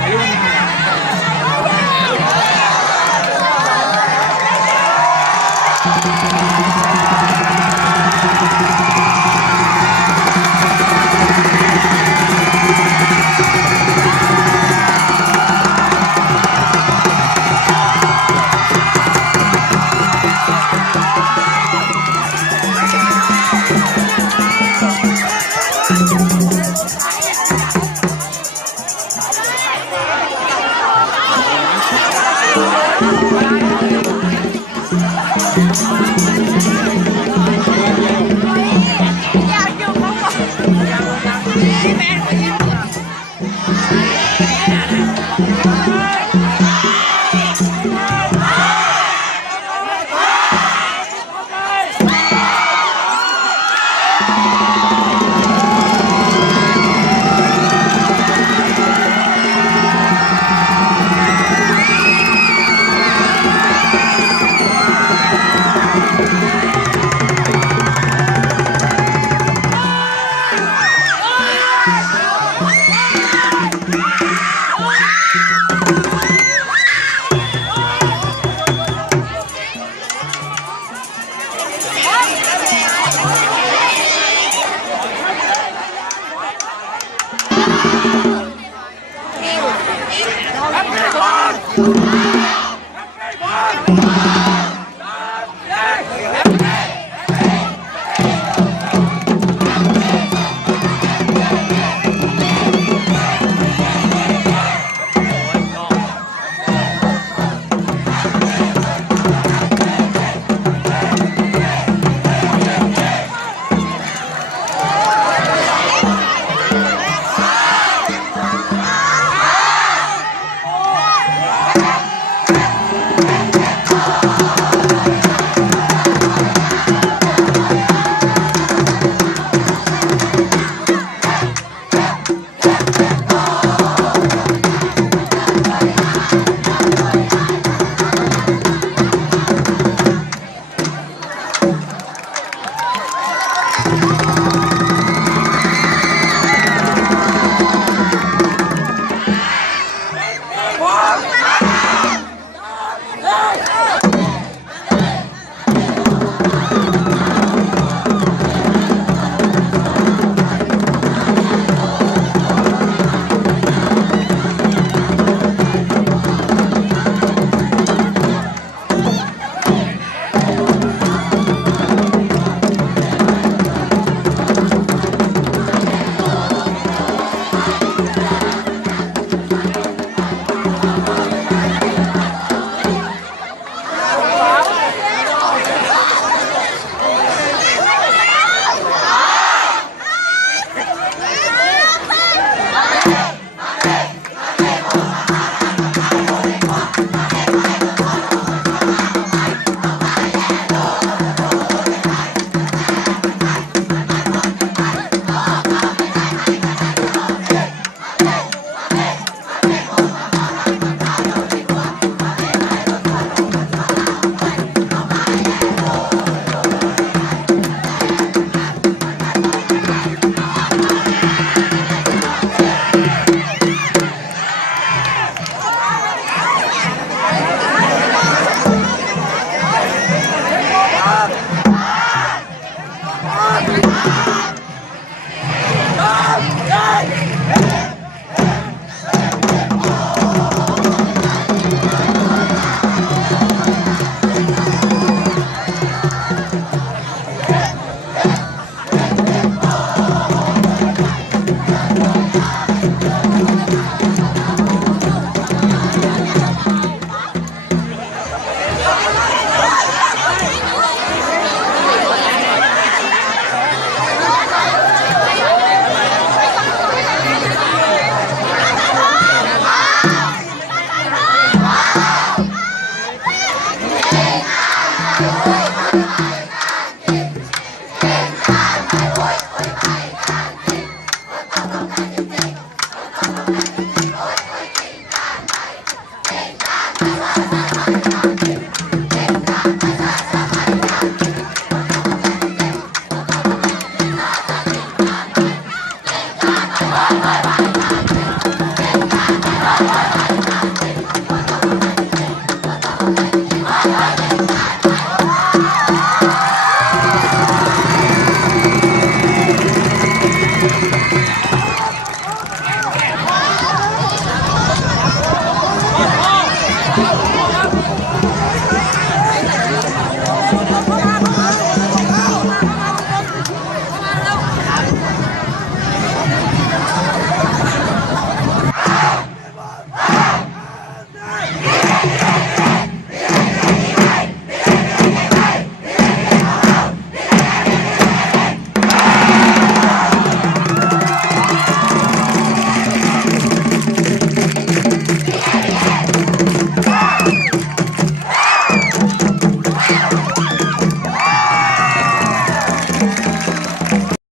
Ayun. ย Happy birthday!